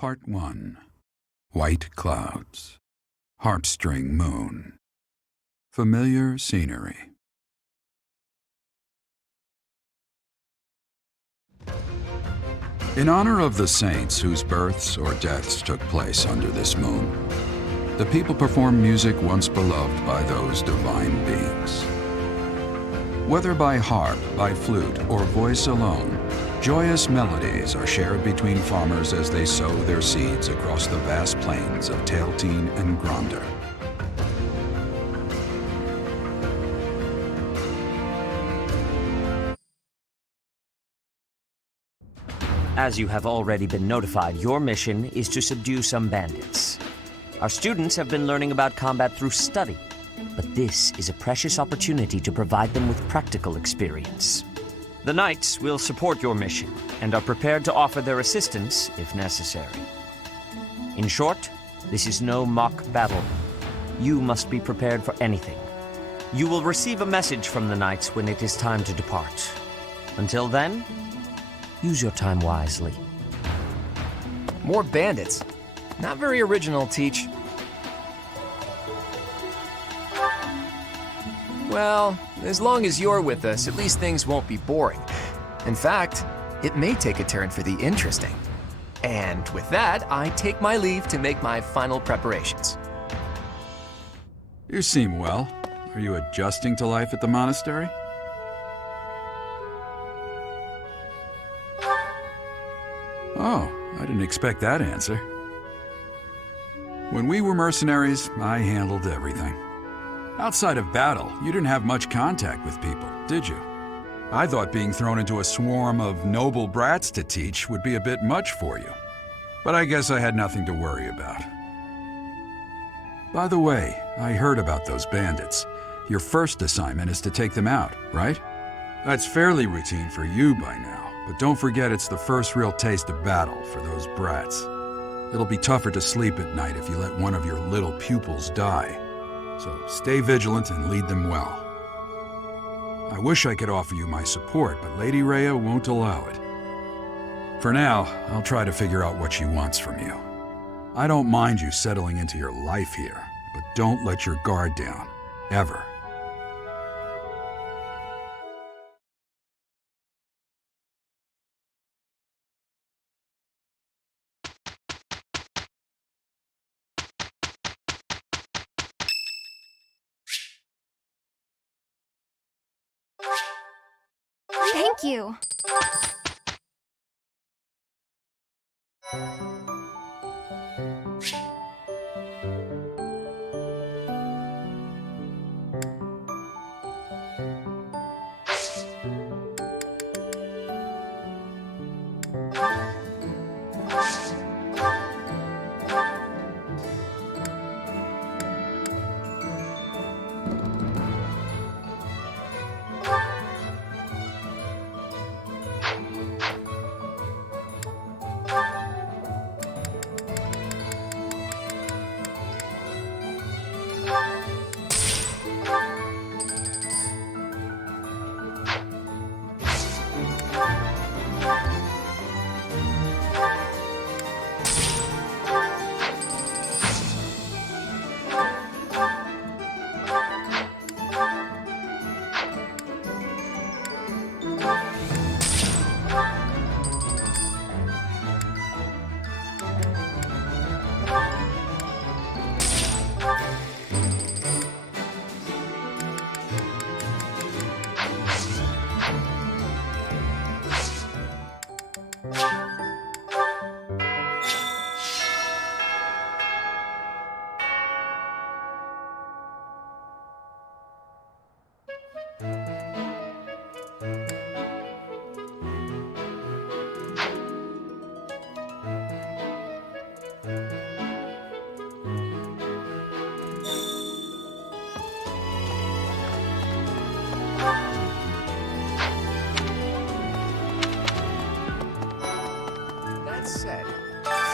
Part 1. White Clouds. Harpstring Moon. Familiar Scenery. In honor of the saints whose births or deaths took place under this moon, the people perform music once beloved by those divine beings. Whether by harp, by flute, or voice alone, joyous melodies are shared between farmers as they sow their seeds across the vast plains of Tailteen and Gronder. As you have already been notified, your mission is to subdue some bandits. Our students have been learning about combat through study, but this is a precious opportunity to provide them with practical experience. The Knights will support your mission and are prepared to offer their assistance if necessary. In short, this is no mock battle. You must be prepared for anything. You will receive a message from the Knights when it is time to depart. Until then, use your time wisely. More bandits. Not very original, Teach. Well, as long as you're with us, at least things won't be boring. In fact, it may take a turn for the interesting. And with that, I take my leave to make my final preparations. You seem well. Are you adjusting to life at the monastery? Oh, I didn't expect that answer. When we were mercenaries, I handled everything. Outside of battle, you didn't have much contact with people, did you? I thought being thrown into a swarm of noble brats to teach would be a bit much for you. But I guess I had nothing to worry about. By the way, I heard about those bandits. Your first assignment is to take them out, right? That's fairly routine for you by now, but don't forget it's the first real taste of battle for those brats. It'll be tougher to sleep at night if you let one of your little pupils die. So stay vigilant and lead them well. I wish I could offer you my support, but Lady Rhea won't allow it. For now, I'll try to figure out what she wants from you. I don't mind you settling into your life here, but don't let your guard down, ever. Thank you.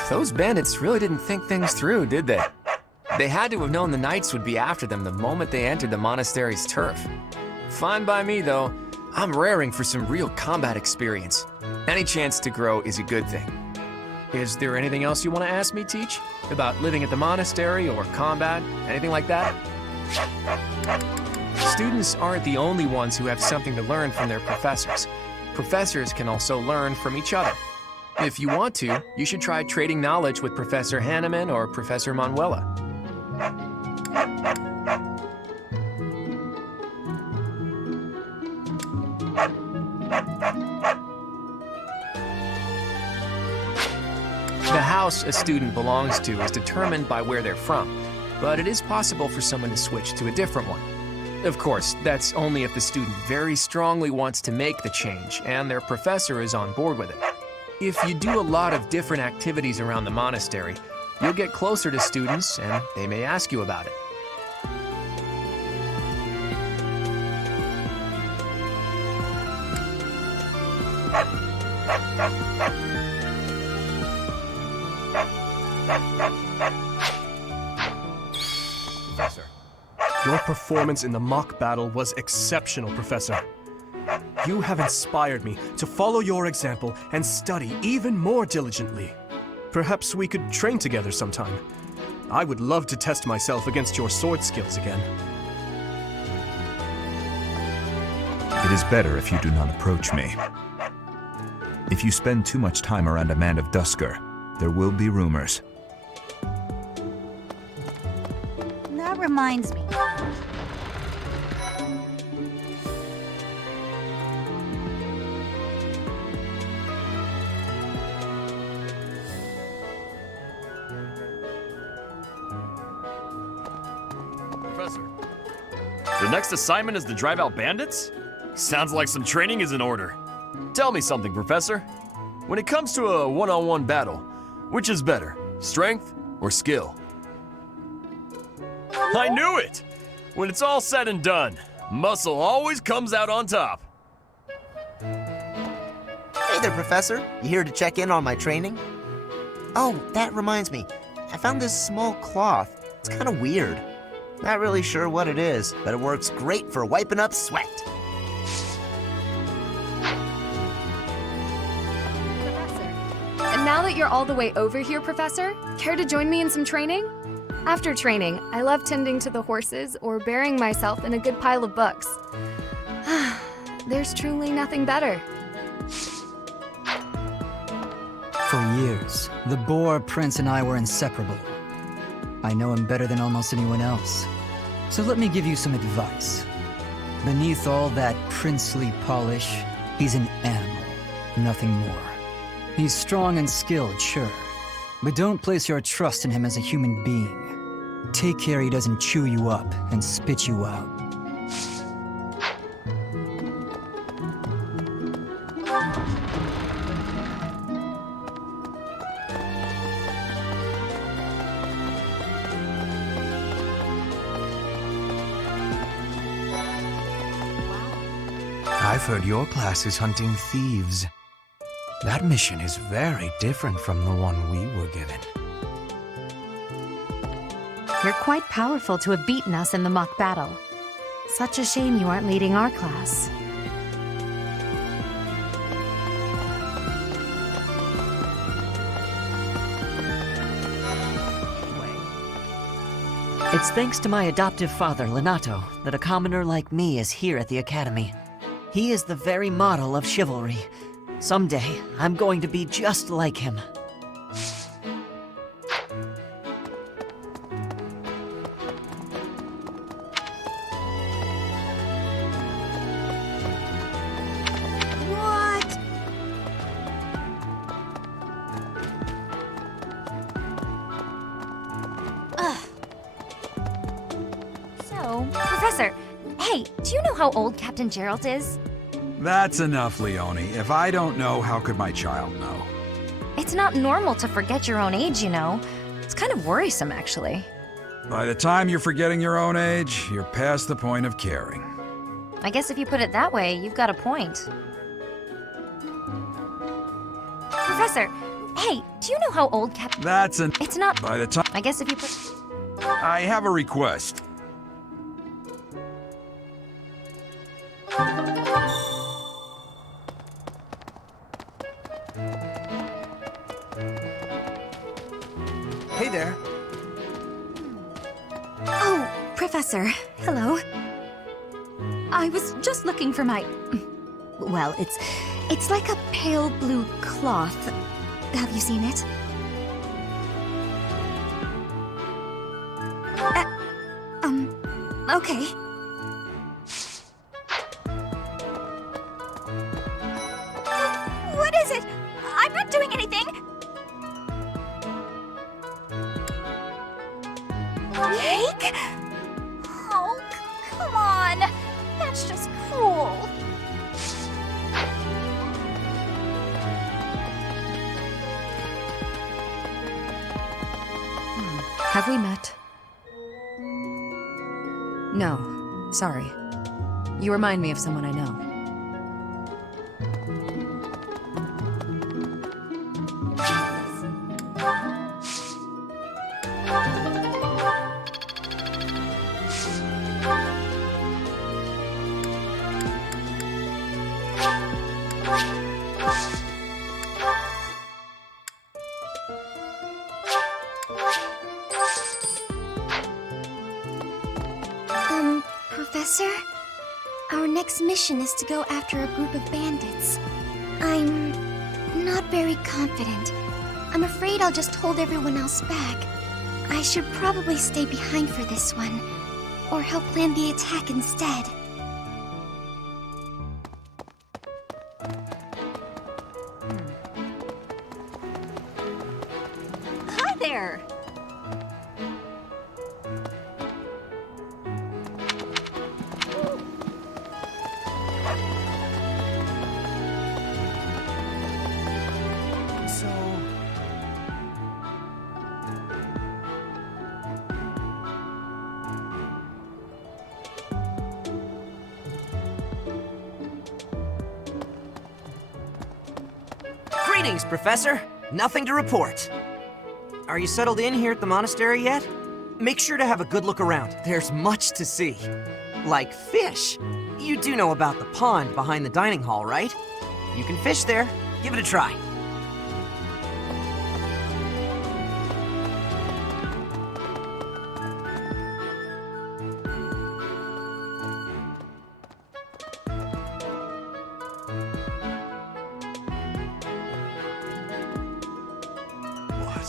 Those bandits really didn't think things through, did they? They had to have known the Knights would be after them the moment they entered the monastery's turf. Fine by me, though. I'm raring for some real combat experience. Any chance to grow is a good thing. Is there anything else you want to ask me, Teach? About living at the monastery or combat? Anything like that? Students aren't the only ones who have something to learn from their professors. Professors can also learn from each other. If you want to, you should try trading knowledge with Professor Hanneman or Professor Manuela. The house a student belongs to is determined by where they're from, but it is possible for someone to switch to a different one. Of course, that's only if the student very strongly wants to make the change and their professor is on board with it. If you do a lot of different activities around the monastery, you'll get closer to students and they may ask you about it. Professor, your performance in the mock battle was exceptional, Professor. You have inspired me to follow your example and study even more diligently. Perhaps we could train together sometime. I would love to test myself against your sword skills again. It is better if you do not approach me. If you spend too much time around a man of Dusker, there will be rumors. That reminds me. Professor, the next assignment is to drive out bandits? Sounds like some training is in order. Tell me something, Professor. When it comes to a one-on-one battle, which is better, strength or skill? I knew it! When it's all said and done, muscle always comes out on top. Hey there, Professor. You here to check in on my training? Oh, that reminds me. I found this small cloth. It's kind of weird. Not really sure what it is, but it works great for wiping up sweat. Professor. And now that you're all the way over here, Professor, care to join me in some training? After training, I love tending to the horses or burying myself in a good pile of books. There's truly nothing better. For years, the Boar Prince and I were inseparable. I know him better than almost anyone else. So let me give you some advice. Beneath all that princely polish, he's an animal, nothing more. He's strong and skilled, sure, but don't place your trust in him as a human being. Take care he doesn't chew you up and spit you out. I've heard your class is hunting thieves. That mission is very different from the one we were given. You're quite powerful to have beaten us in the mock battle. Such a shame you aren't leading our class. It's thanks to my adoptive father, Lenato, that a commoner like me is here at the Academy. He is the very model of chivalry. Someday, I'm going to be just like him. What? So, Professor, hey, do you know how old Captain Gerald is? That's enough, Leone. If I don't know, how could my child know? It's not normal to forget your own age, you know. It's kind of worrisome, actually. By the time you're forgetting your own age, you're past the point of caring. I guess if you put it that way, you've got a point. Professor, hey, do you know how old Captain... That's an... It's not... By the time... I guess if you put... I have a request. Hey there. Oh, Professor. Hello. I was just looking for my... Well, it's like a pale blue cloth. Have you seen it? Okay. What is it? I'm not doing anything! Cake? Oh, come on! That's just cruel. Have we met? No. Sorry. You remind me of someone I know. Professor? Our next mission is to go after a group of bandits. I'm not very confident. I'm afraid I'll just hold everyone else back. I should probably stay behind for this one, or help plan the attack instead. Hi there! Greetings, Professor. Nothing to report. Are you settled in here at the monastery yet? Make sure to have a good look around. There's much to see. Like fish. You do know about the pond behind the dining hall, right? You can fish there. Give it a try.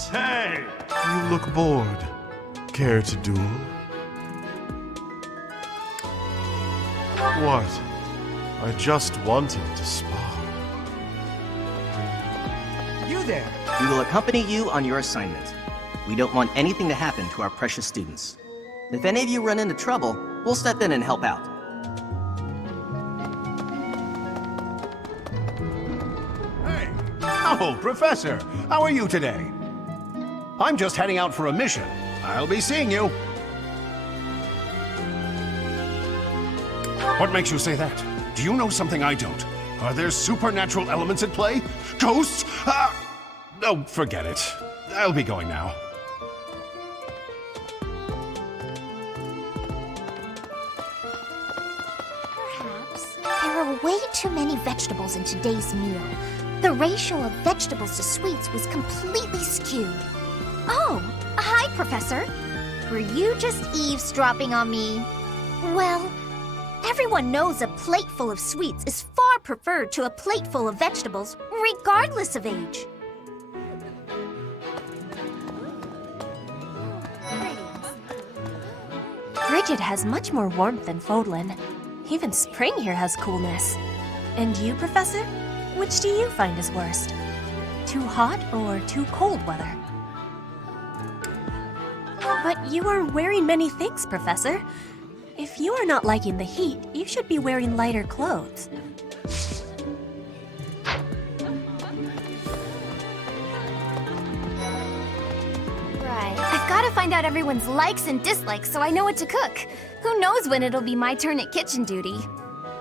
Hey! You look bored. Care to duel? What? I just wanted to spar. You there! We will accompany you on your assignment. We don't want anything to happen to our precious students. If any of you run into trouble, we'll step in and help out. Hey! Oh, Professor! How are you today? I'm just heading out for a mission. I'll be seeing you. What makes you say that? Do you know something I don't? Are there supernatural elements at play? Ghosts? Oh, forget it. I'll be going now. Perhaps there are way too many vegetables in today's meal. The ratio of vegetables to sweets was completely skewed. Oh, hi, Professor. Were you just eavesdropping on me? Well, everyone knows a plate full of sweets is far preferred to a plate full of vegetables, regardless of age. Bridget has much more warmth than Fodlan. Even spring here has coolness. And you, Professor? Which do you find is worst? Too hot or too cold weather? But you are wearing many things, Professor. If you are not liking the heat, you should be wearing lighter clothes. Right. I've got to find out everyone's likes and dislikes so I know what to cook. Who knows when it'll be my turn at kitchen duty?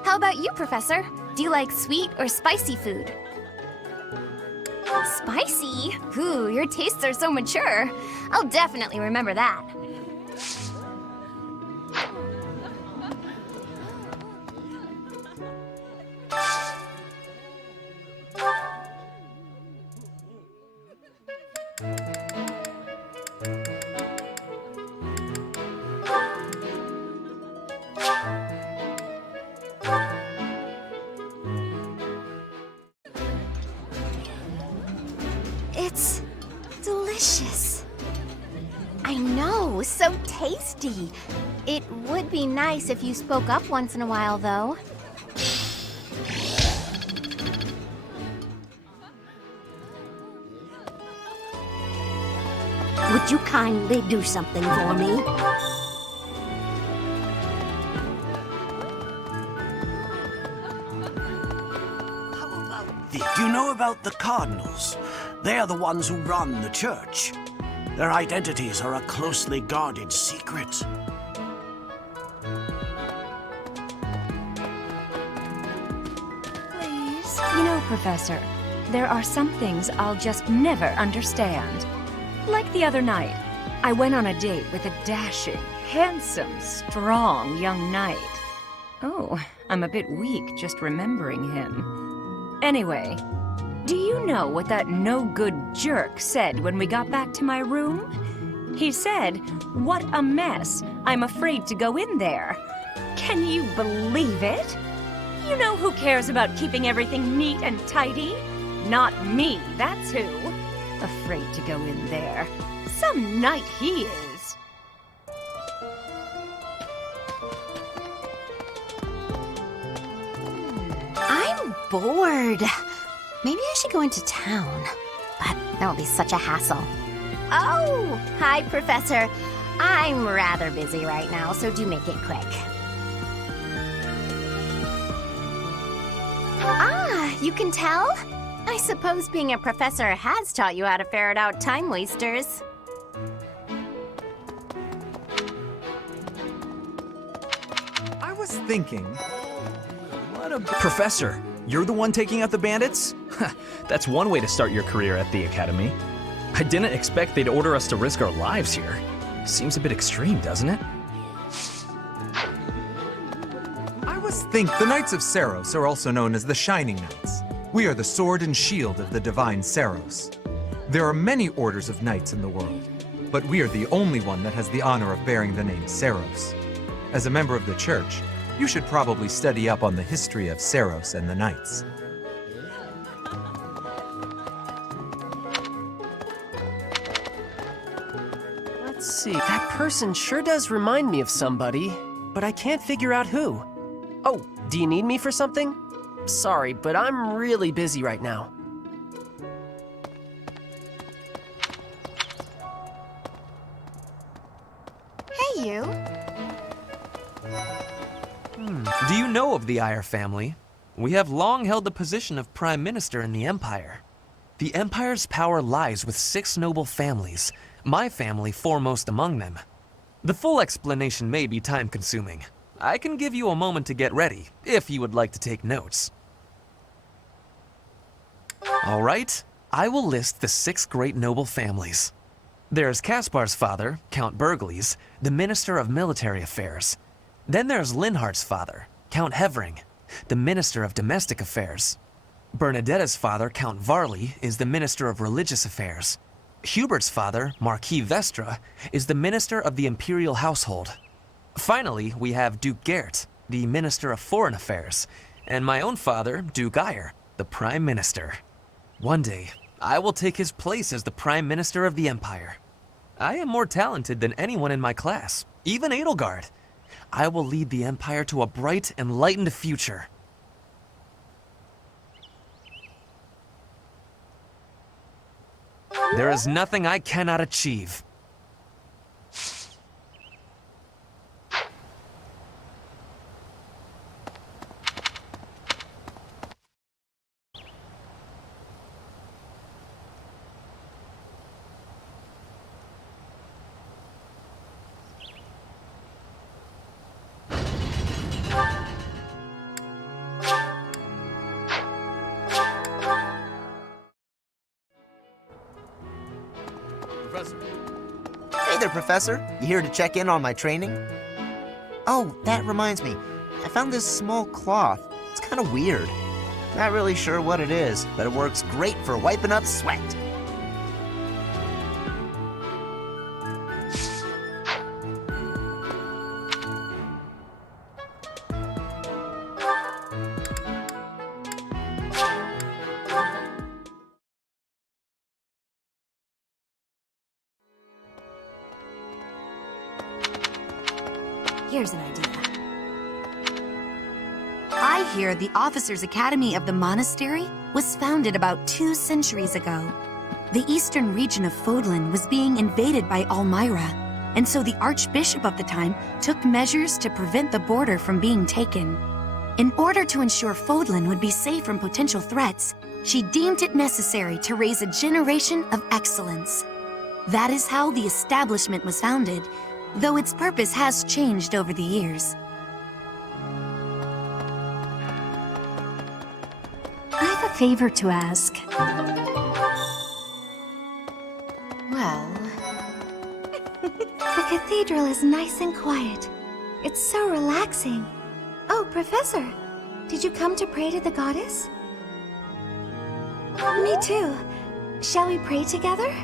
How about you, Professor? Do you like sweet or spicy food? Spicy? Ooh, your tastes are so mature. I'll definitely remember that. delicious. I know, so tasty. It would be nice if you spoke up once in a while, though. Would you kindly do something for me? Do you know about the Cardinals? They are the ones who run the church. Their identities are a closely guarded secret. Please? You know, Professor, there are some things I'll just never understand. Like the other night, I went on a date with a dashing, handsome, strong young knight. Oh, I'm a bit weak just remembering him. Anyway, do you know what that no-good jerk said when we got back to my room? He said, "What a mess. I'm afraid to go in there." Can you believe it? You know who cares about keeping everything neat and tidy? Not me, that's who. Afraid to go in there. Some knight he is. I'm bored. Maybe I should go into town. But that would be such a hassle. Oh, hi, Professor. I'm rather busy right now, so do make it quick. Ah, you can tell? I suppose being a professor has taught you how to ferret out time wasters. I was thinking, what a... Professor, you're the one taking out the bandits? That's one way to start your career at the Academy. I didn't expect they'd order us to risk our lives here. Seems a bit extreme, doesn't it? I was thinking, the Knights of Saros are also known as the Shining Knights. We are the sword and shield of the divine Saros. There are many orders of knights in the world, but we are the only one that has the honor of bearing the name Saros. As a member of the church, you should probably study up on the history of Saros and the knights. Let's see, that person sure does remind me of somebody, but I can't figure out who. Oh, do you need me for something? Sorry, but I'm really busy right now. Hey, you. Do you know of the Iyer family? We have long held the position of Prime Minister in the Empire. The Empire's power lies with 6 noble families, my family foremost among them. The full explanation may be time-consuming. I can give you a moment to get ready, if you would like to take notes. All right, I will list the 6 great noble families. There's Caspar's father, Count Burgles, the Minister of Military Affairs. Then there's Linhardt's father, Count Hevering, the Minister of Domestic Affairs. Bernadetta's father, Count Varley, is the Minister of Religious Affairs. Hubert's father, Marquis Vestra, is the Minister of the Imperial Household. Finally, we have Duke Gert, the Minister of Foreign Affairs, and my own father, Duke Iyer, the Prime Minister. One day, I will take his place as the Prime Minister of the Empire. I am more talented than anyone in my class, even Edelgard. I will lead the Empire to a bright, enlightened future. There is nothing I cannot achieve. Professor. Hey there, Professor. You here to check in on my training? Oh, that reminds me. I found this small cloth. It's kind of weird. Not really sure what it is, but it works great for wiping up sweat. Here's an idea. I hear the Officers' Academy of the monastery was founded about 2 centuries ago. The eastern region of Fodlan was being invaded by Almyra, and so the Archbishop of the time took measures to prevent the border from being taken. In order to ensure Fodlan would be safe from potential threats, she deemed it necessary to raise a generation of excellence. That is how the establishment was founded, though its purpose has changed over the years. I have a favor to ask. Well... The cathedral is nice and quiet. It's so relaxing. Oh, Professor, did you come to pray to the goddess? Me too. Shall we pray together?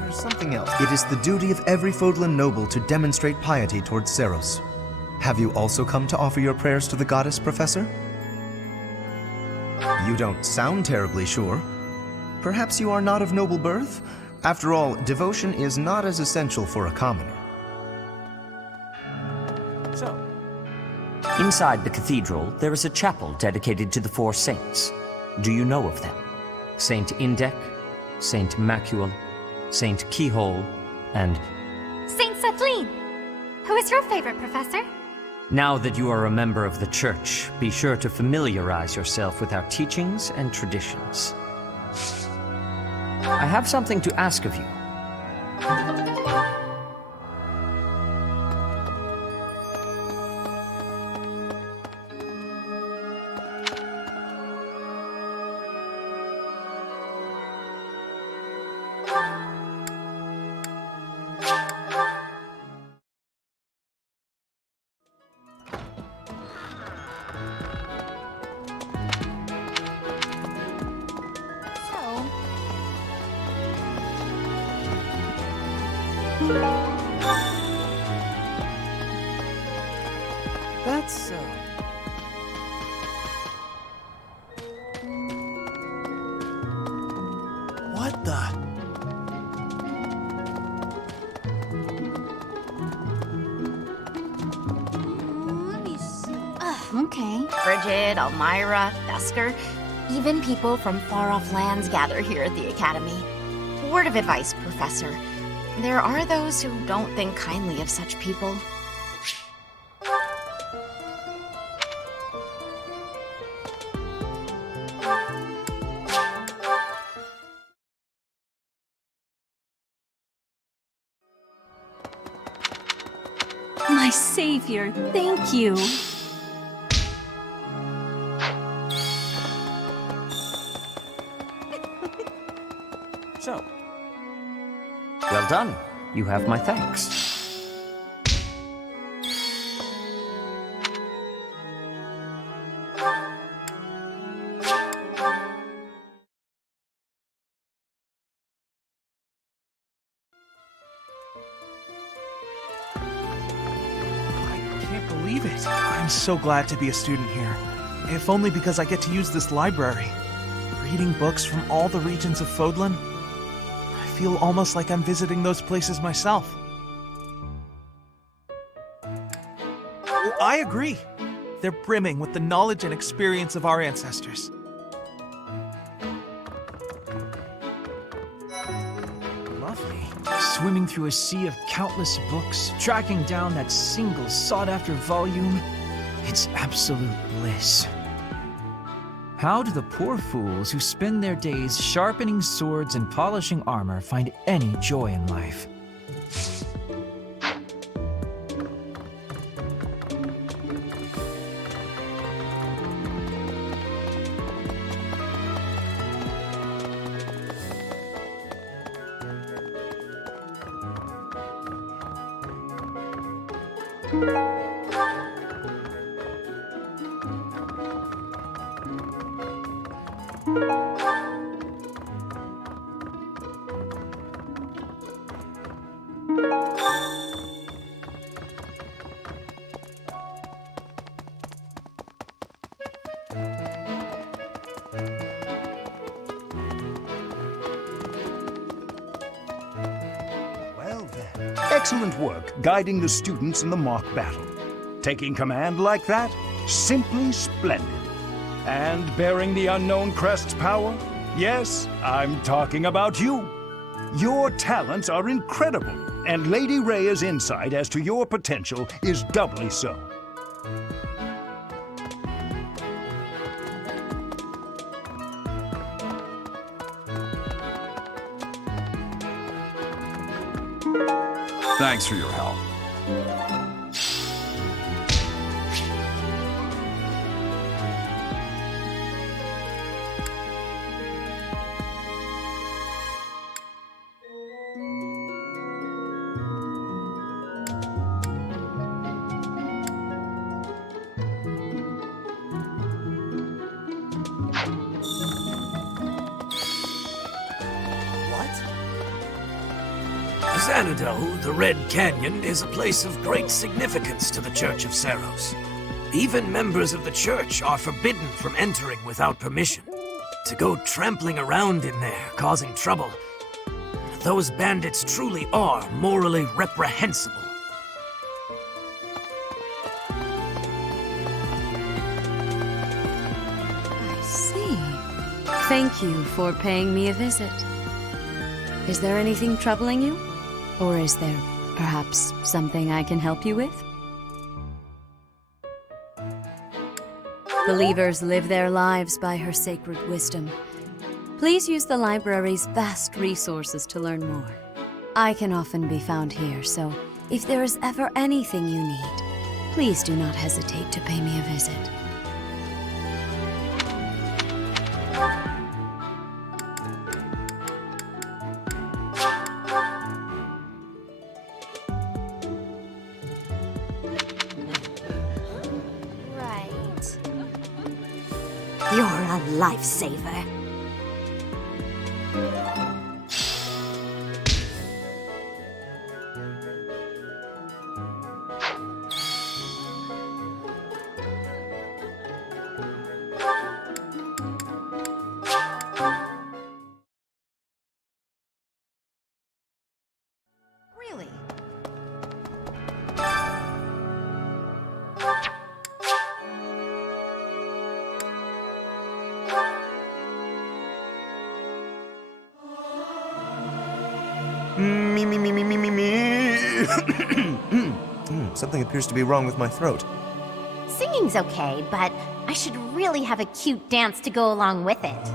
There's something else. It is the duty of every Fodlan noble to demonstrate piety towards Seros. Have you also come to offer your prayers to the goddess, Professor? You don't sound terribly sure. Perhaps you are not of noble birth? After all, devotion is not as essential for a commoner. Inside the cathedral, there is a chapel dedicated to the 4 saints. Do you know of them? Saint Indek, Saint Macuel, Saint Keyhole, and... Saint Kathleen! Who is your favorite, Professor? Now that you are a member of the Church, be sure to familiarize yourself with our teachings and traditions. I have something to ask of you. That's, What the? Let me see. Okay. Bridget, Elmira, Thesker, even people from far-off lands gather here at the Academy. Word of advice, Professor. There are those who don't think kindly of such people. My savior, thank you. So, well done. You have my thanks. Believe it. I'm so glad to be a student here. If only because I get to use this library. Reading books from all the regions of Fodlan. I feel almost like I'm visiting those places myself. I agree. They're brimming with the knowledge and experience of our ancestors. Lovely. Swimming through a sea of countless books, tracking down that single sought-after volume. It's absolute bliss. How do the poor fools who spend their days sharpening swords and polishing armor find any joy in life? excellent work guiding the students in the mock battle. Taking command like that? Simply splendid. And bearing the unknown crest's power? Yes, I'm talking about you. Your talents are incredible, and Lady Rhea's insight as to your potential is doubly so. Thanks for your help. Xanadu, the Red Canyon, is a place of great significance to the Church of Seros. Even members of the church are forbidden from entering without permission. To go trampling around in there, causing trouble, those bandits truly are morally reprehensible. I see. Thank you for paying me a visit. Is there anything troubling you? Or is there perhaps something I can help you with? Believers live their lives by her sacred wisdom. Please use the library's vast resources to learn more. I can often be found here, so if there is ever anything you need, please do not hesitate to pay me a visit. You're a lifesaver. Really? Something appears to be wrong with my throat. Singing's okay, but I should really have a cute dance to go along with it.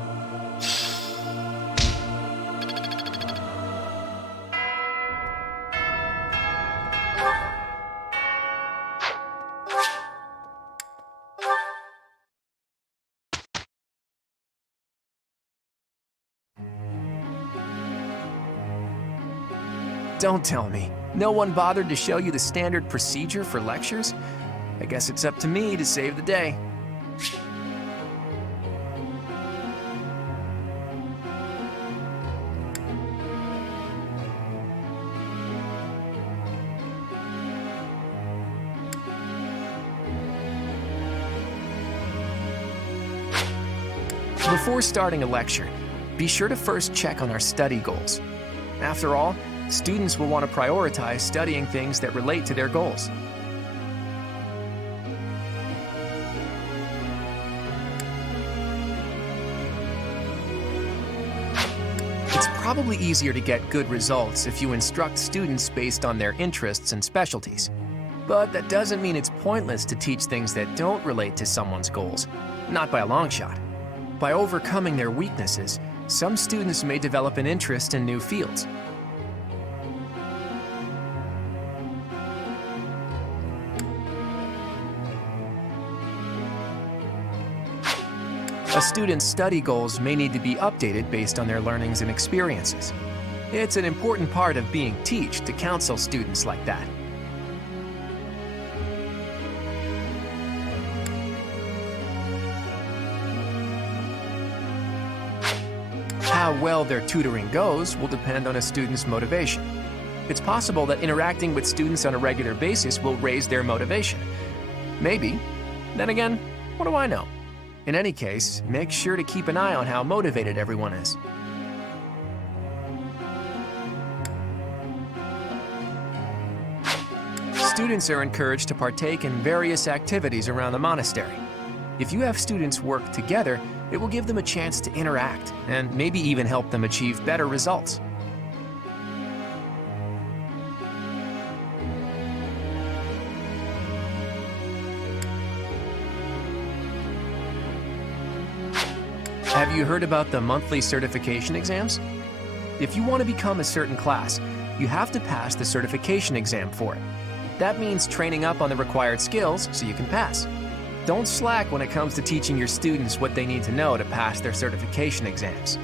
Don't tell me. No one bothered to show you the standard procedure for lectures? I guess it's up to me to save the day. Before starting a lecture, be sure to first check on our study goals. After all, students will want to prioritize studying things that relate to their goals. It's probably easier to get good results if you instruct students based on their interests and specialties. But that doesn't mean it's pointless to teach things that don't relate to someone's goals, not by a long shot. By overcoming their weaknesses, some students may develop an interest in new fields. A student's study goals may need to be updated based on their learnings and experiences. It's an important part of being Teach to counsel students like that. How well their tutoring goes will depend on a student's motivation. It's possible that interacting with students on a regular basis will raise their motivation. Maybe. Then again, what do I know? In any case, make sure to keep an eye on how motivated everyone is. Students are encouraged to partake in various activities around the monastery. If you have students work together, it will give them a chance to interact and maybe even help them achieve better results. Have you heard about the monthly certification exams? If you want to become a certain class, you have to pass the certification exam for it. That means training up on the required skills so you can pass. Don't slack when it comes to teaching your students what they need to know to pass their certification exams.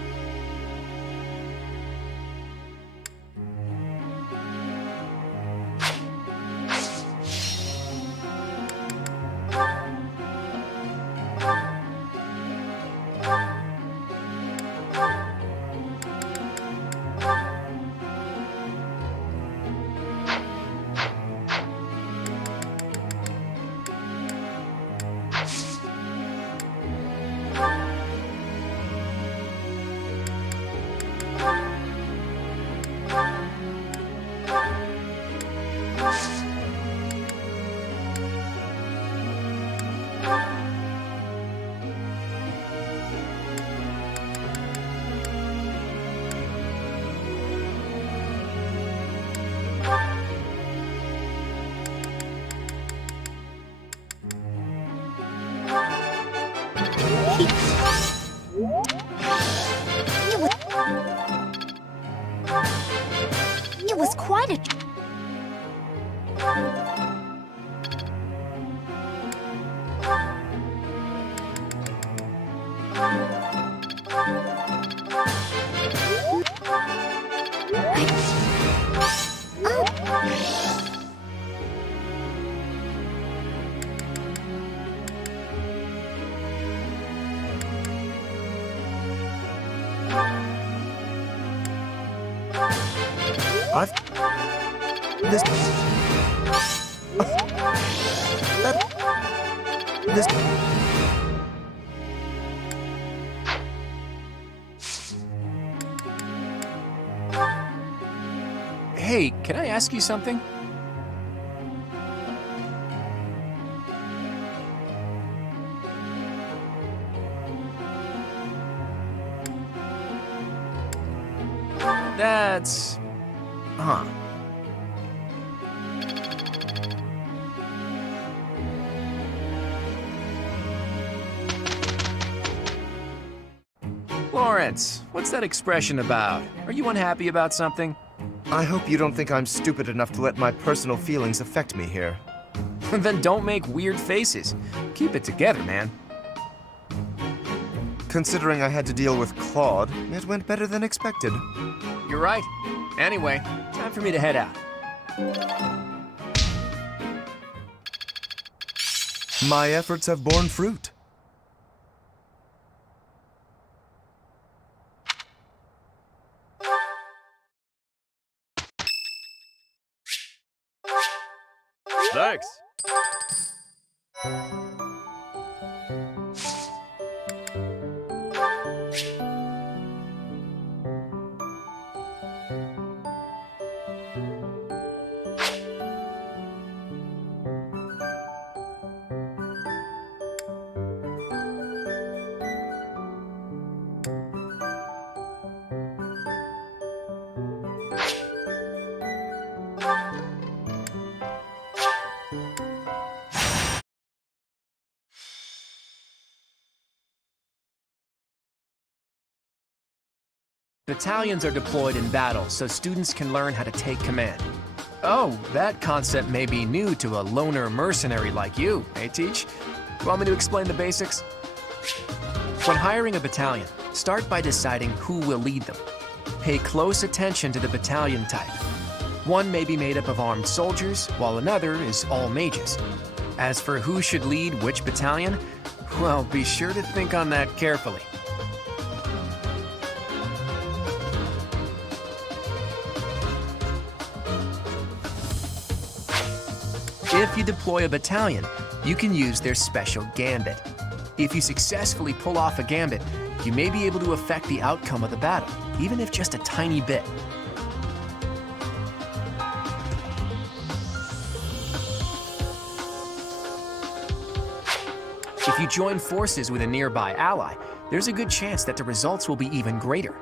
It was quite a... Hey, can I ask you something? That's... Huh. Lawrence, what's that expression about? Are you unhappy about something? I hope you don't think I'm stupid enough to let my personal feelings affect me here. Then don't make weird faces. Keep it together, man. Considering I had to deal with Claude, it went better than expected. You're right. Anyway, time for me to head out. My efforts have borne fruit. Thanks. Battalions are deployed in battle so students can learn how to take command. Oh, that concept may be new to a loner mercenary like you, eh, Teach? Want me to explain the basics? When hiring a battalion, start by deciding who will lead them. Pay close attention to the battalion type. One may be made up of armed soldiers, while another is all mages. As for who should lead which battalion, well, be sure to think on that carefully. If you deploy a battalion, you can use their special gambit. If you successfully pull off a gambit, you may be able to affect the outcome of the battle, even if just a tiny bit. If you join forces with a nearby ally, there's a good chance that the results will be even greater.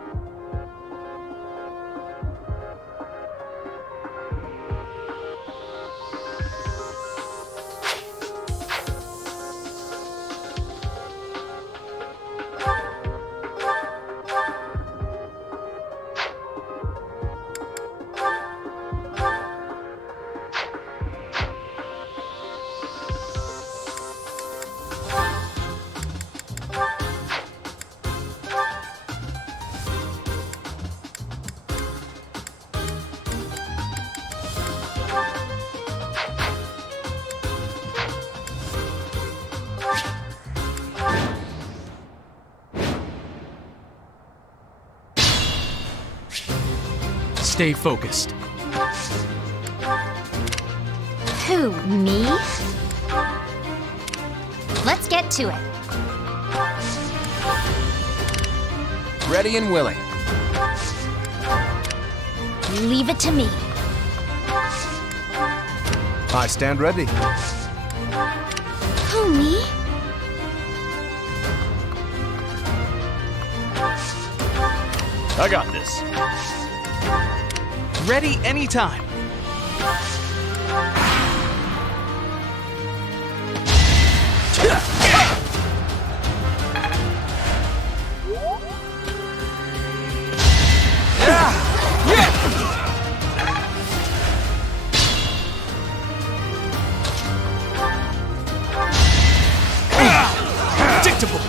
Stay focused. Who, me? Let's get to it. Ready and willing. Leave it to me. I stand ready. Who, me? I got this. Ready anytime. Predictable.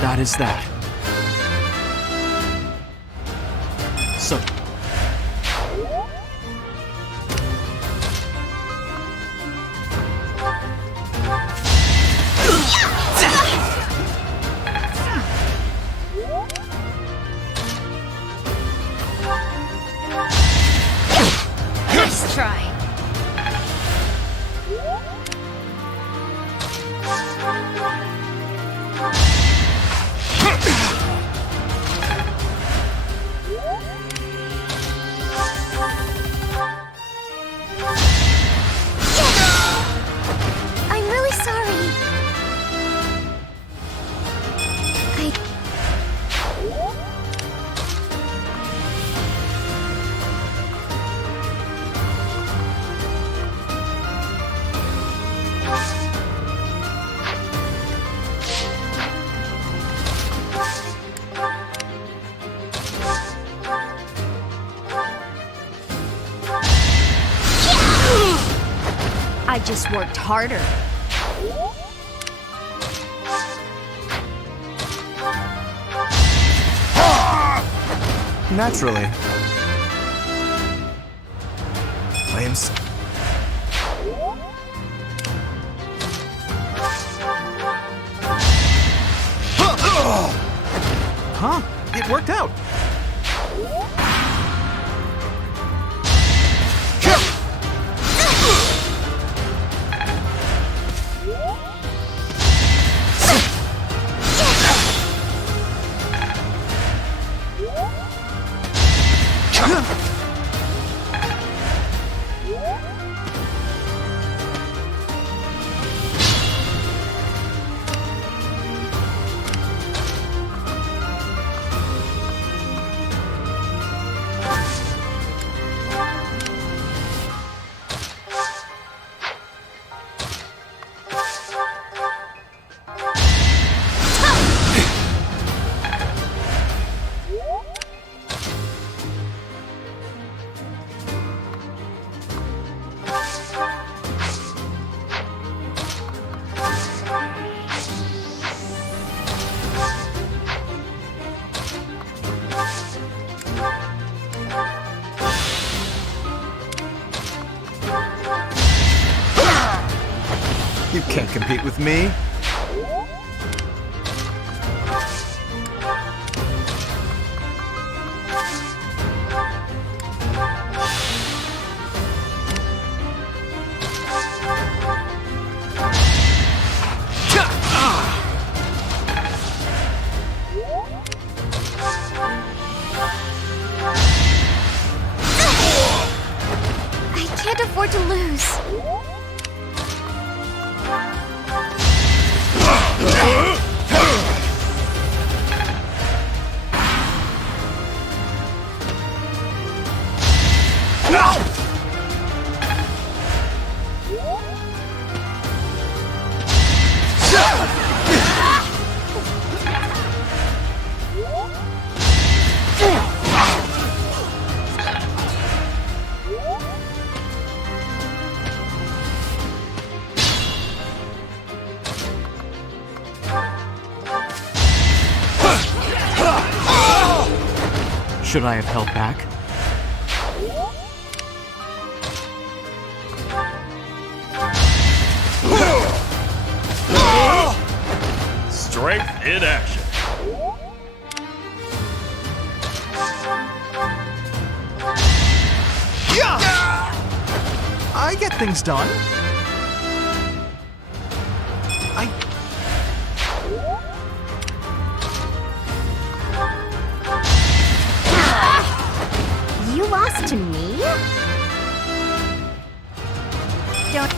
That is that. So. Nice try. I'm really sorry. I just worked harder. Naturally. I am so... Huh? It worked out. You can't compete with me. I can't afford to lose. Should I have held back? Strength in action. I get things done. You lost to me? Don't...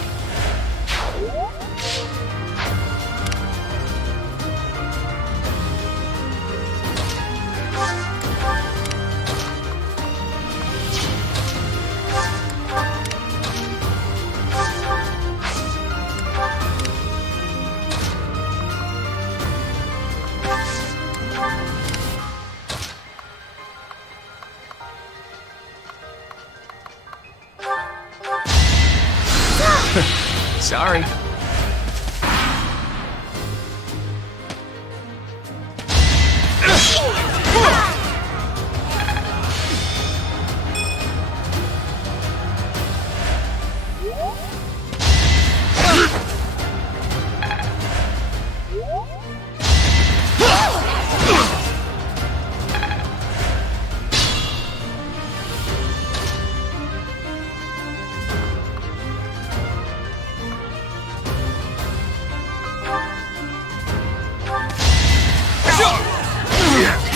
Sorry.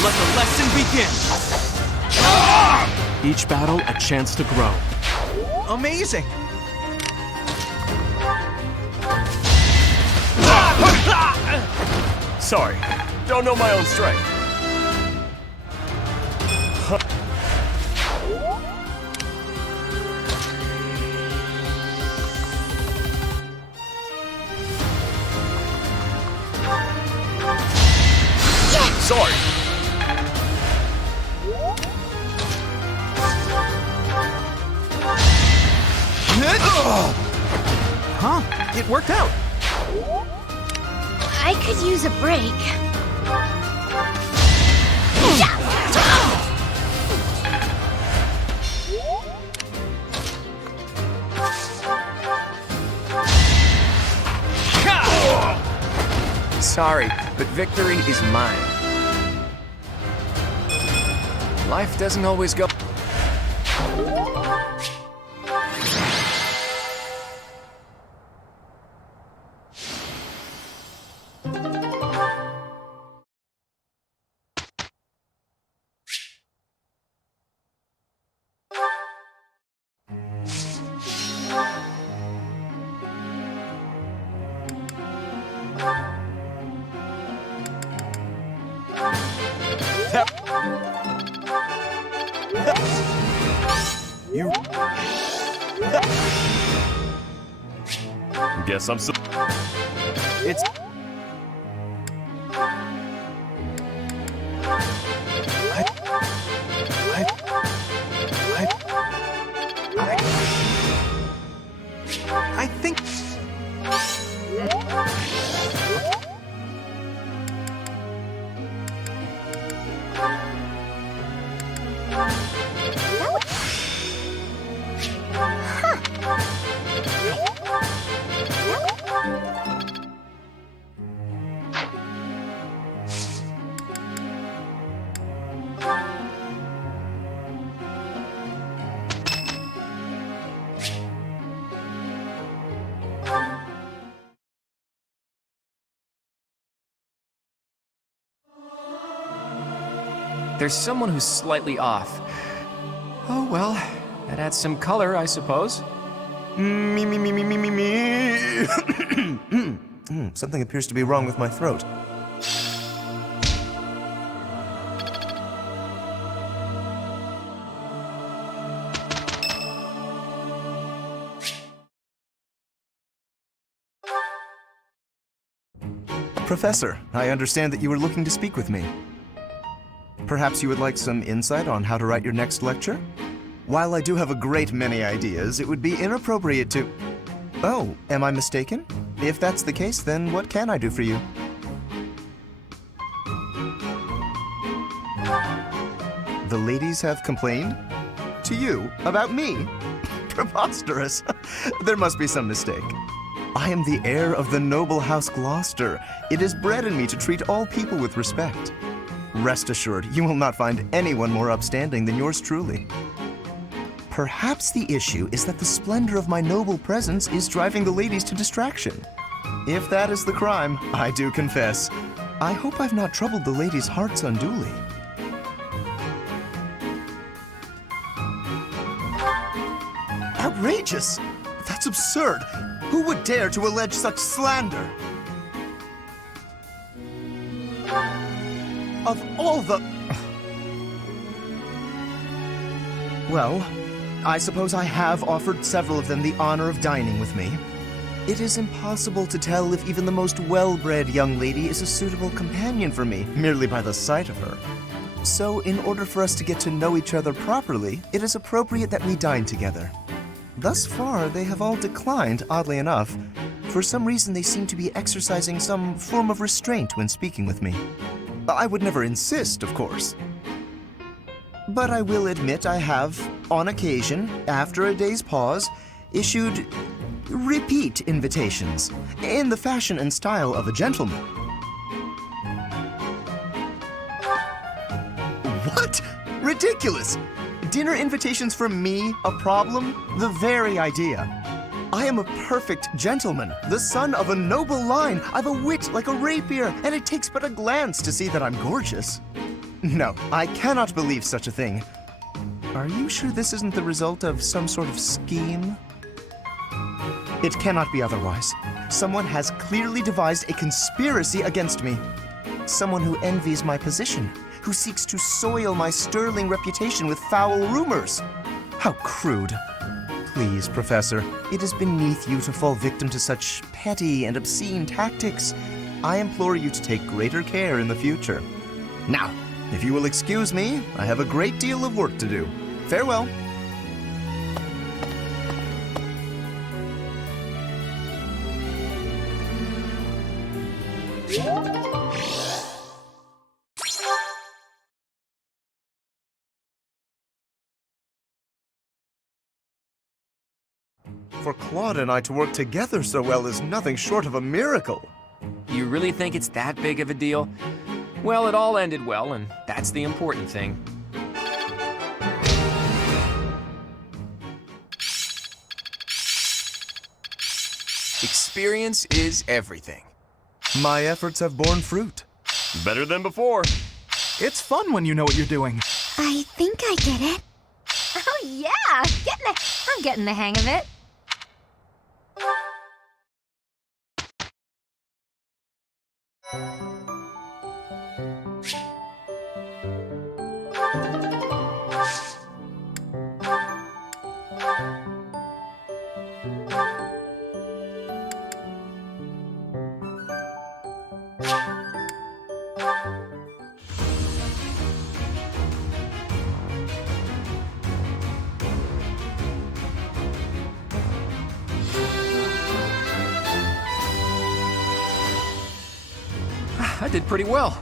Let the lesson begin! Each battle a chance to grow. Amazing! Sorry, don't know my own strength. Sorry. Huh? It worked out. I could use a break. sorry, but victory is mine. Life doesn't always go... You... Guess I'm so... It's... I think... There's someone who's slightly off. Oh well, that adds some color, I suppose. Me. Something appears to be wrong with my throat. Professor, I understand that you were looking to speak with me. Perhaps you would like some insight on how to write your next lecture? While I do have a great many ideas, it would be inappropriate to... Oh, am I mistaken? If that's the case, then what can I do for you? The ladies have complained? To you? About me? Preposterous. There must be some mistake. I am the heir of the noble House Gloucester. It is bred in me to treat all people with respect. Rest assured, you will not find anyone more upstanding than yours truly. Perhaps the issue is that the splendor of my noble presence is driving the ladies to distraction. If that is the crime, I do confess. I hope I've not troubled the ladies' hearts unduly. Outrageous! That's absurd! Who would dare to allege such slander? Of all the... Well, I suppose I have offered several of them the honor of dining with me. It is impossible to tell if even the most well-bred young lady is a suitable companion for me, merely by the sight of her. So, in order for us to get to know each other properly, it is appropriate that we dine together. Thus far, they have all declined, oddly enough. For some reason, they seem to be exercising some form of restraint when speaking with me. I would never insist, of course. But I will admit I have, on occasion, after a day's pause, issued repeat invitations, in the fashion and style of a gentleman. What? Ridiculous! Dinner invitations from me a problem? The very idea. I am a perfect gentleman, the son of a noble line. I've a wit like a rapier, and it takes but a glance to see that I'm gorgeous. No, I cannot believe such a thing. Are you sure this isn't the result of some sort of scheme? It cannot be otherwise. Someone has clearly devised a conspiracy against me. Someone who envies my position, who seeks to soil my sterling reputation with foul rumors. How crude. Please, Professor, it is beneath you to fall victim to such petty and obscene tactics. I implore you to take greater care in the future. Now, if you will excuse me, I have a great deal of work to do. Farewell. For Claude and I to work together so well is nothing short of a miracle. You really think it's that big of a deal? Well, it all ended well, and that's the important thing. Experience is everything. My efforts have borne fruit. Better than before. It's fun when you know what you're doing. I think I get it. Oh yeah! I'm getting the hang of it. I did pretty well.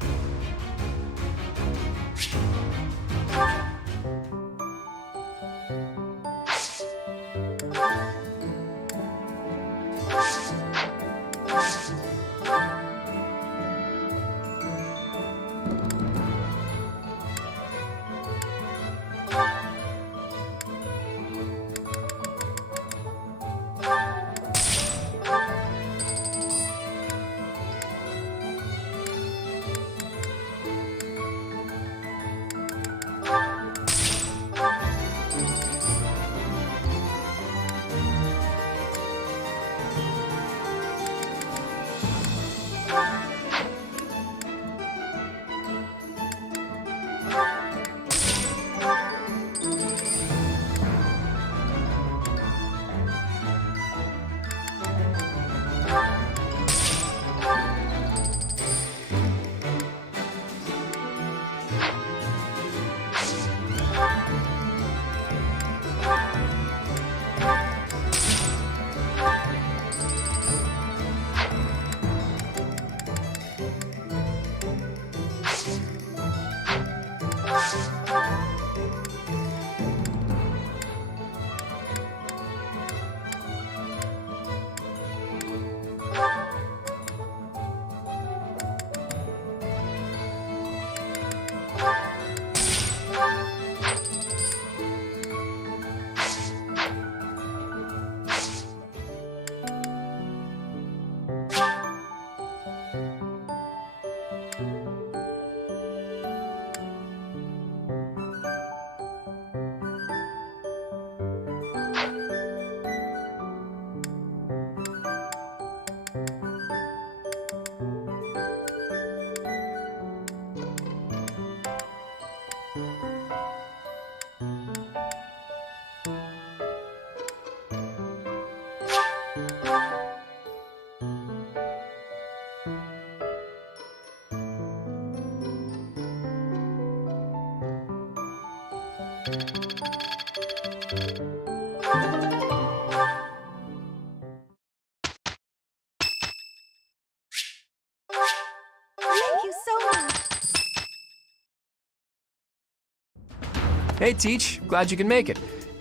Thank you so much. Hey, Teach. Glad you can make it.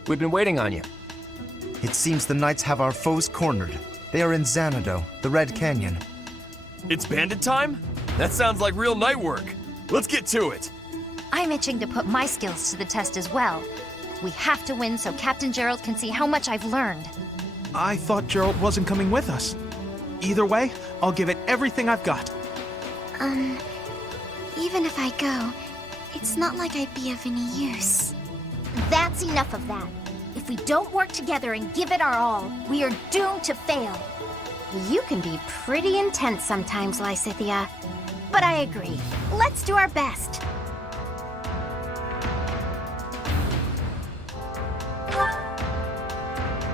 We've been waiting on you. It seems the knights have our foes cornered. They are in Xanadu, the Red Canyon. It's bandit time? That sounds like real night work. Let's get to it. I'm itching to put my skills to the test as well. We have to win so Captain Gerald can see how much I've learned. I thought Gerald wasn't coming with us. Either way, I'll give it everything I've got. Even if I go, it's not like I'd be of any use. That's enough of that. If we don't work together and give it our all, we are doomed to fail. You can be pretty intense sometimes, Lysithia. But I agree. Let's do our best.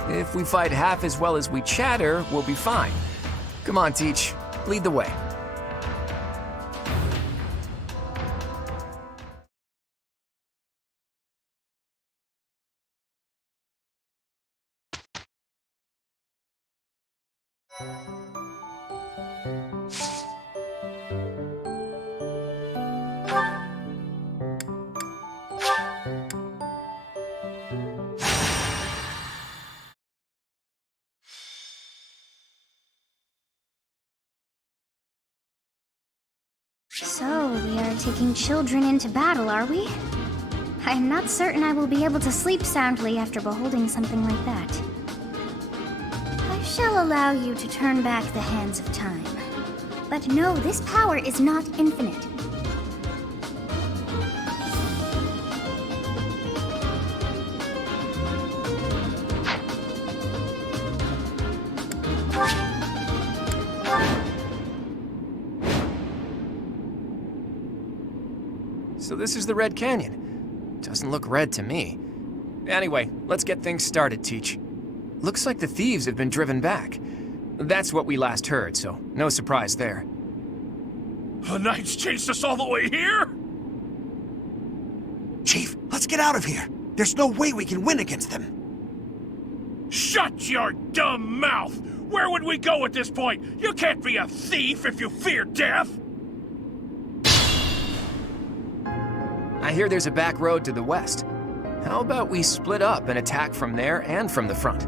If we fight half as well as we chatter, we'll be fine. Come on, Teach. Lead the way. So, we are taking children into battle, are we? I'm not certain I will be able to sleep soundly after beholding something like that. I shall allow you to turn back the hands of time. But no, this power is not infinite. So this is the Red Canyon. Doesn't look red to me. Anyway, let's get things started, Teach. Looks like the thieves have been driven back. That's what we last heard, so no surprise there. The Knights chased us all the way here? Chief, let's get out of here. There's no way we can win against them. Shut your dumb mouth! Where would we go at this point? You can't be a thief if you fear death! I hear there's a back road to the west. How about we split up and attack from there and from the front?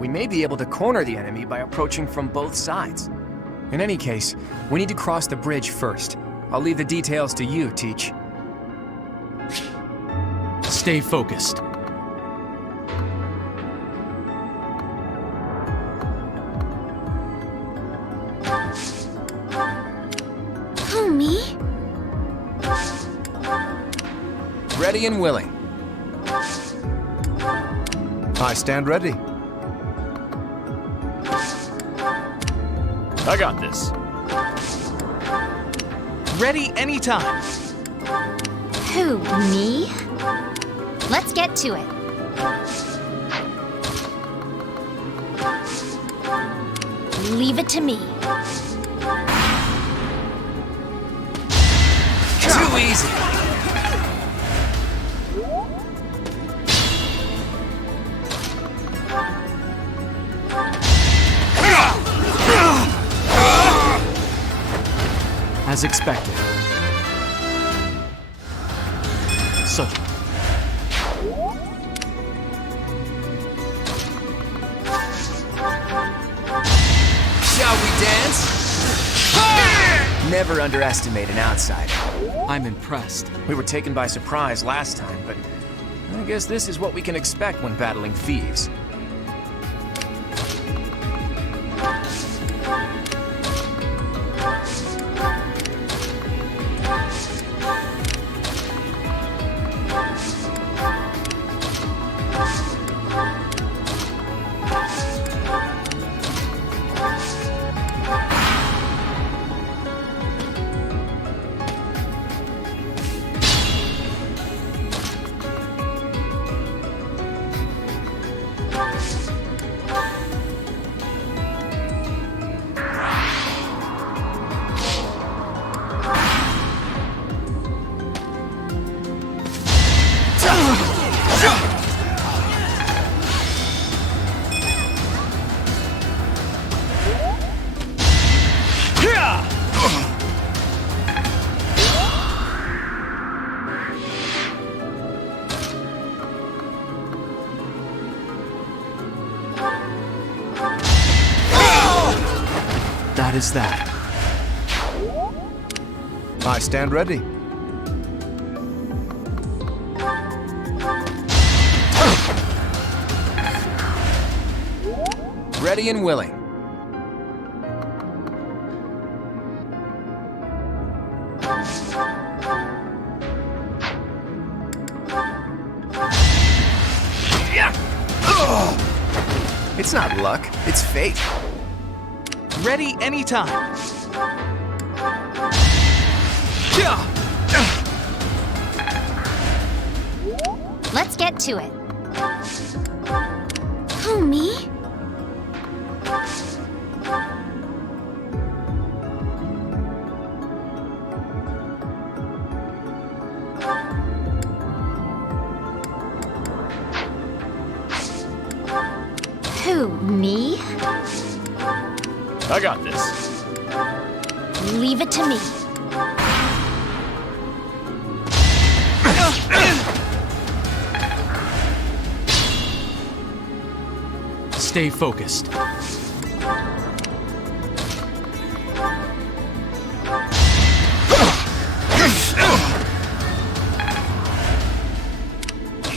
We may be able to corner the enemy by approaching from both sides. In any case, we need to cross the bridge first. I'll leave the details to you, Teach. Stay focused. Who, me? Ready and willing. I stand ready. I got this. Ready anytime. Who, me? Let's get to it. Leave it to me. Too easy. As expected. Such. Shall we dance? Never underestimate an outsider. I'm impressed. We were taken by surprise last time, but I guess this is what we can expect when battling thieves. That is that. I stand ready. Ready and willing. It's not luck, it's fate. Ready anytime. Let's get to it. Who, me? Who, me? I got this. Leave it to me. Stay focused.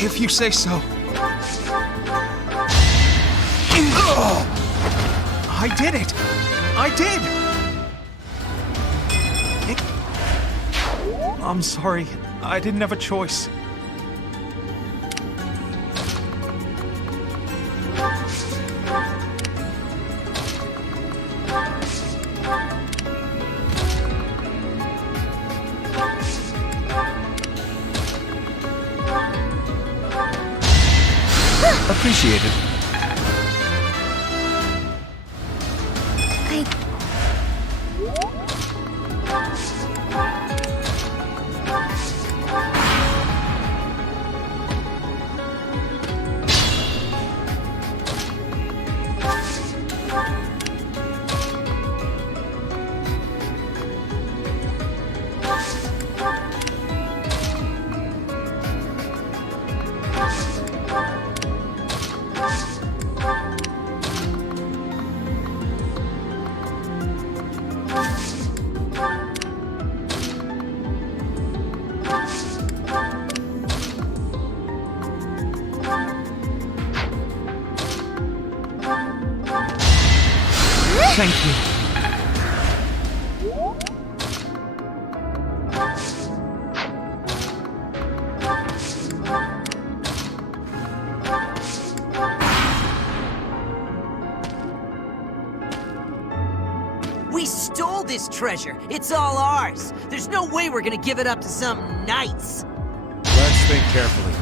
If you say so. I did it! I did! I'm sorry. I didn't have a choice. Appreciated. Thank you. We stole this treasure. It's all ours. There's no way we're gonna give it up to some knights. Let's think carefully.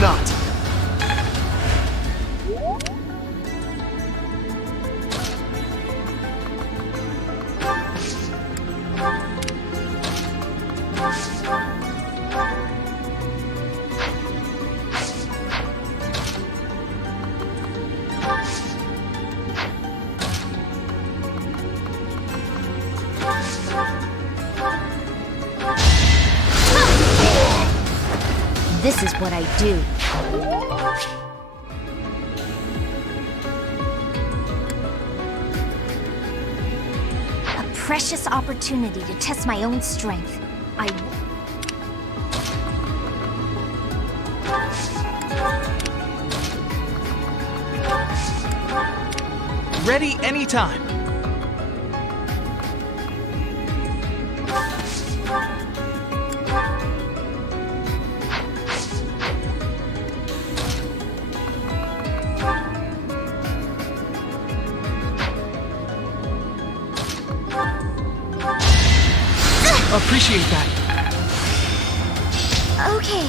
Not. This is what I do. A precious opportunity to test my own strength. Ready anytime. Appreciate that. Okay.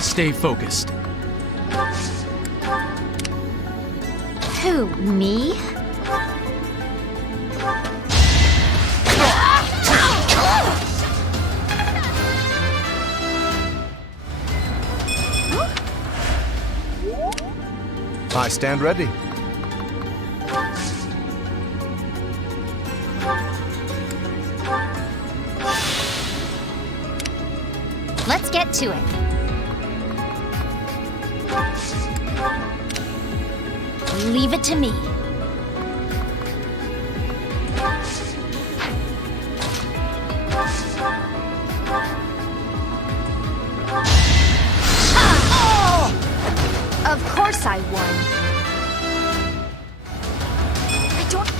Stay focused. Who, me? I stand ready. Let's get to it. Leave it to me. Of course I won. I don't...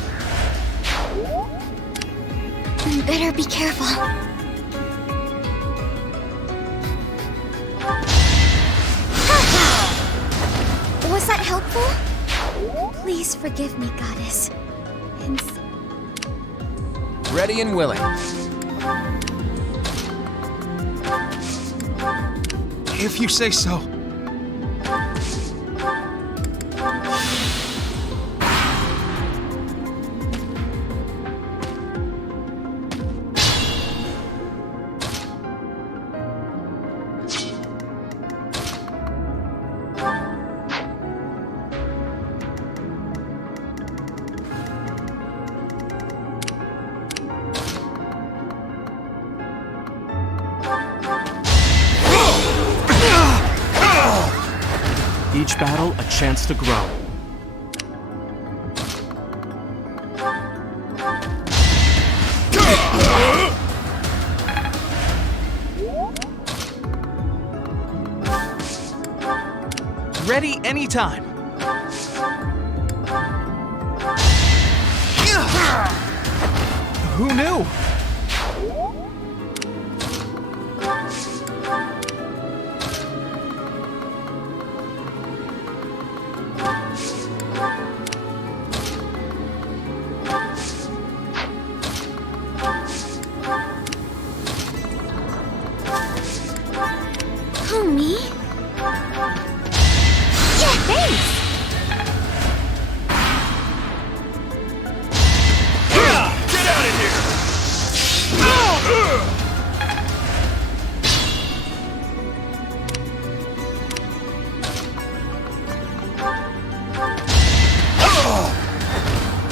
Better be careful. Was that helpful? Please forgive me, Goddess. Ready and willing. If you say so. Each battle, a chance to grow. Ready anytime. Who knew? Who, me? Yeah, thanks! Get out of here!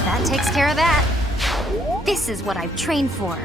That takes care of that. This is what I've trained for.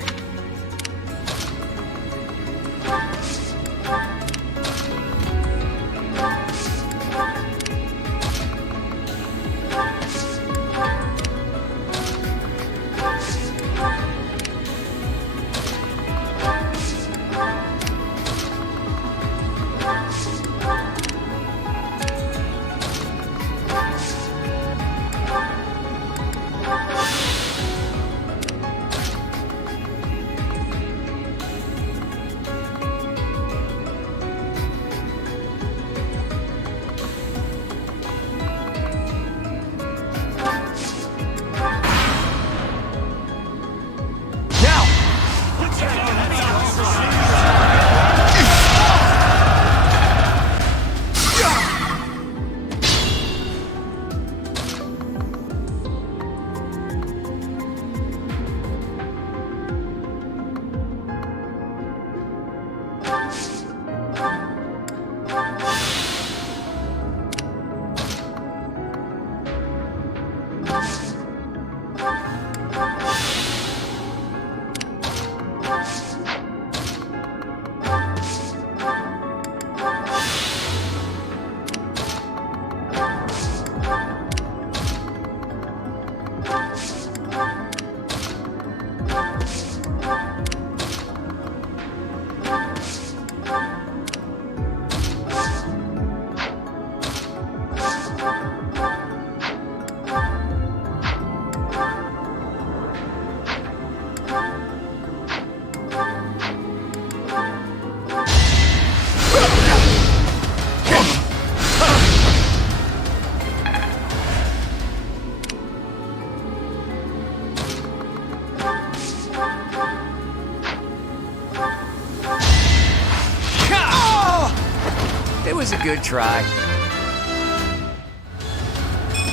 It was a good try.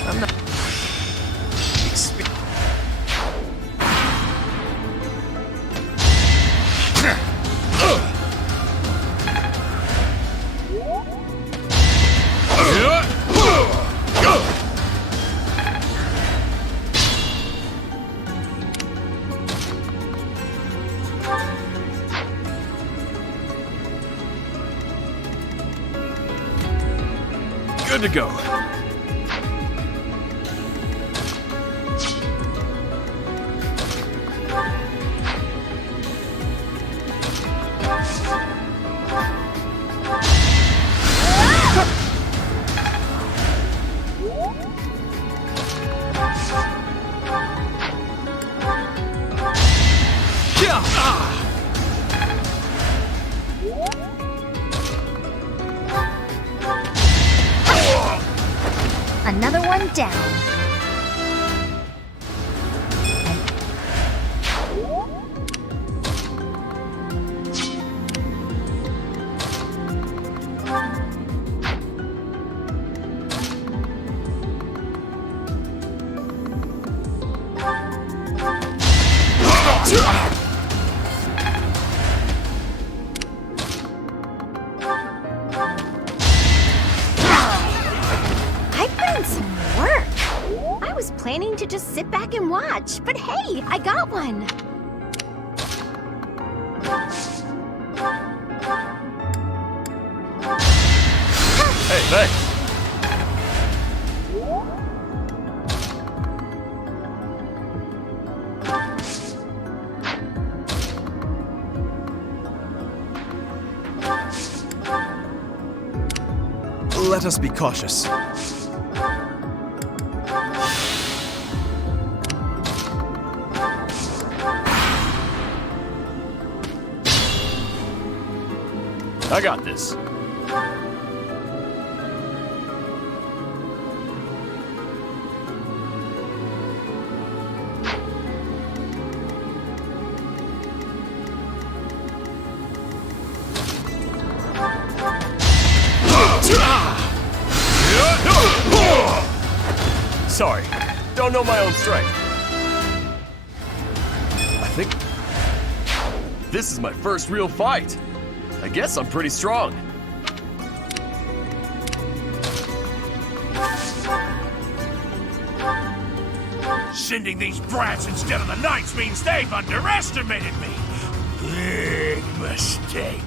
I'm not... Good to go. one down. Planning to just sit back and watch, but hey, I got one. Hey, thanks. Let us be cautious. I got this. Sorry, don't know my own strength. I think this is my first real fight. I guess I'm pretty strong. Sending these brats instead of the knights means they've underestimated me. Big mistake.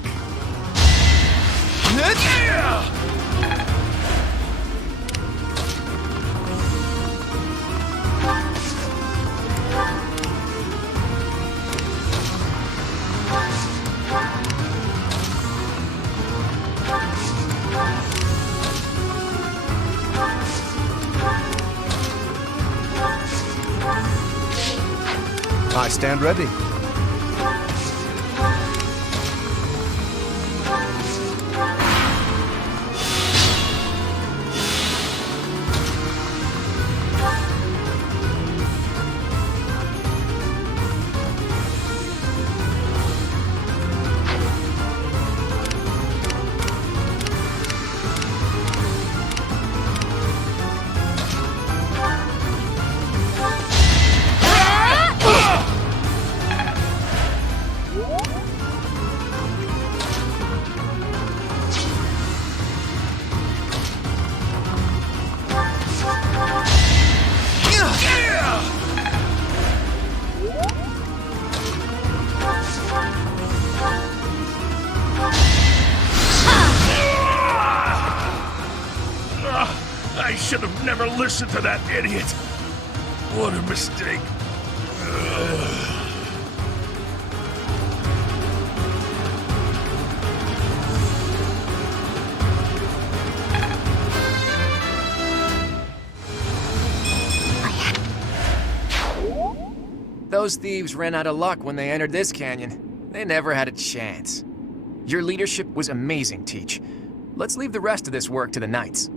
I stand ready. I should have never listened to that idiot. What a mistake. Those thieves ran out of luck when they entered this canyon. They never had a chance. Your leadership was amazing, Teach. Let's leave the rest of this work to the knights.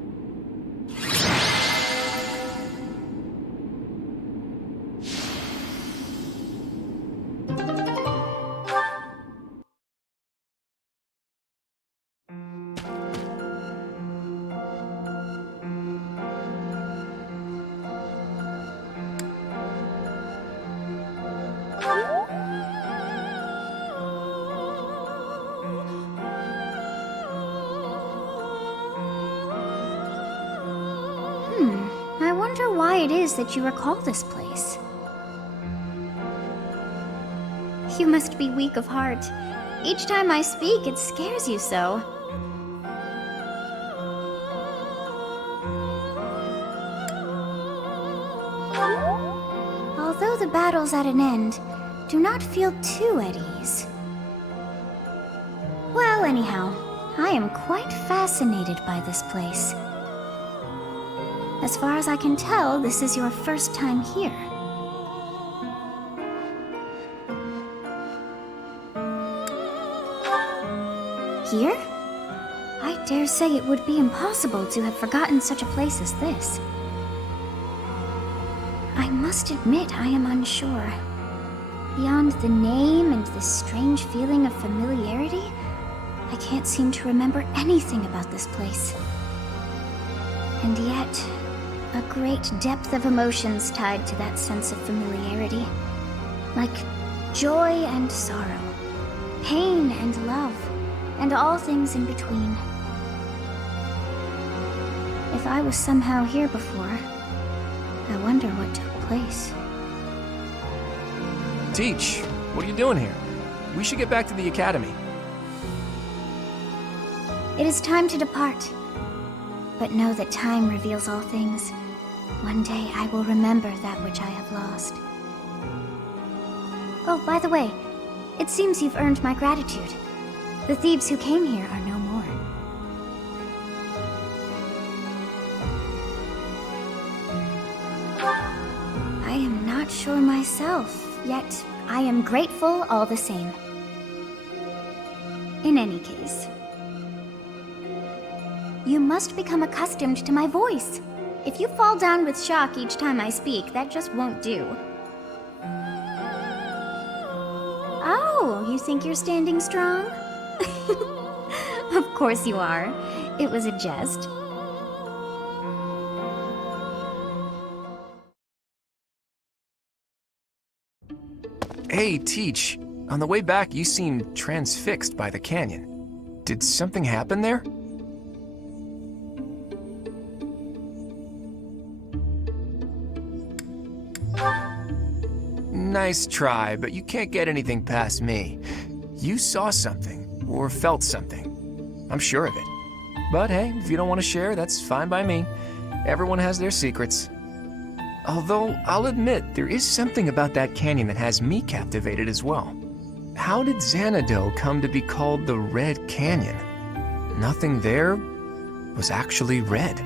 I wonder why it is that you recall this place. You must be weak of heart. Each time I speak, it scares you so. Although the battle's at an end, do not feel too at ease. Well, anyhow, I am quite fascinated by this place. As far as I can tell, this is your first time here. Here? I dare say it would be impossible to have forgotten such a place as this. must admit I am unsure. Beyond the name and this strange feeling of familiarity, I can't seem to remember anything about this place. And yet, a great depth of emotions tied to that sense of familiarity. Like joy and sorrow, pain and love, and all things in between. If I was somehow here before, I wonder what took place. Teach, what are you doing here? We should get back to the academy. It is time to depart. But know that time reveals all things. One day I will remember that which I have lost. Oh, by the way, it seems you've earned my gratitude. The thieves who came here are no more. I am not sure myself, yet I am grateful all the same. In any case, you must become accustomed to my voice. If you fall down with shock each time I speak, that just won't do. Oh, you think you're standing strong? Of course you are. It was a jest. Hey, Teach. On the way back, you seemed transfixed by the canyon. Did something happen there? Nice try, but you can't get anything past me. You saw something, or felt something. I'm sure of it. But hey, if you don't want to share, that's fine by me. Everyone has their secrets. Although, I'll admit, there is something about that canyon that has me captivated as well. How did Xanadu come to be called the Red Canyon? Nothing there was actually red.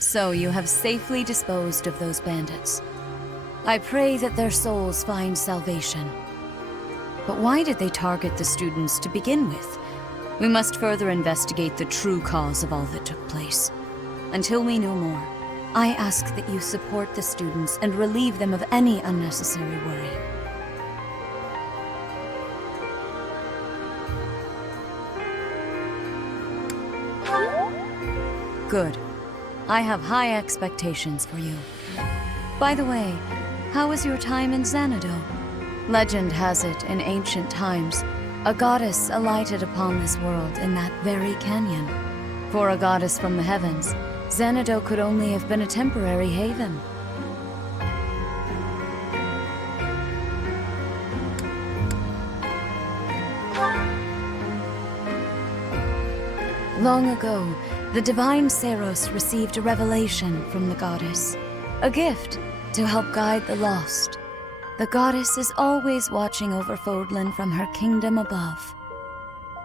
So you have safely disposed of those bandits. I pray that their souls find salvation. But why did they target the students to begin with? We must further investigate the true cause of all that took place. Until we know more, I ask that you support the students and relieve them of any unnecessary worry. Good. I have high expectations for you. By the way, how was your time in Xanadu? Legend has it, in ancient times, a goddess alighted upon this world in that very canyon. For a goddess from the heavens, Xanadu could only have been a temporary haven. Long ago, the divine Seros received a revelation from the goddess, a gift to help guide the lost. The goddess is always watching over Fodlan from her kingdom above.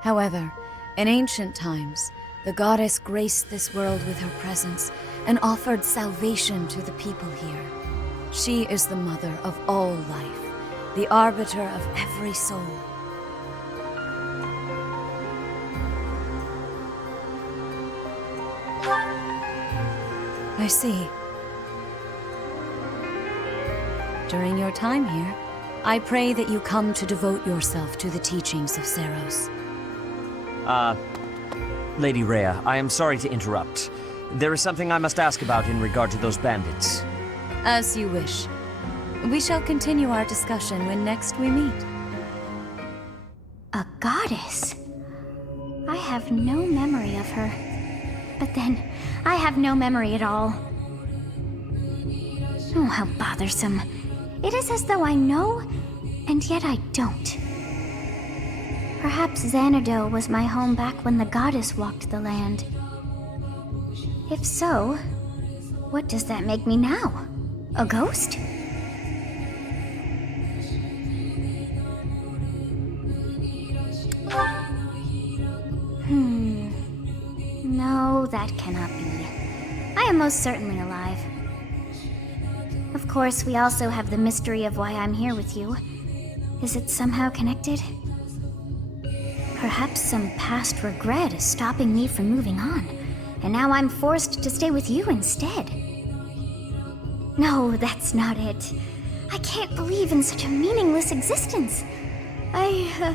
However, in ancient times, the goddess graced this world with her presence and offered salvation to the people here. She is the mother of all life, the arbiter of every soul. I see. During your time here, I pray that you come to devote yourself to the teachings of Seros. Lady Rhea, I am sorry to interrupt. There is something I must ask about in regard to those bandits. As you wish. We shall continue our discussion when next we meet. A goddess? I have no memory of her. But then, I have no memory at all. Oh, how bothersome. It is as though I know, and yet I don't. Perhaps Xanadu was my home back when the goddess walked the land. If so, what does that make me now? A ghost? No, that cannot be. I am most certainly alive. Of course, we also have the mystery of why I'm here with you. Is it somehow connected? Perhaps some past regret is stopping me from moving on, and now I'm forced to stay with you instead. No, that's not it. I can't believe in such a meaningless existence. I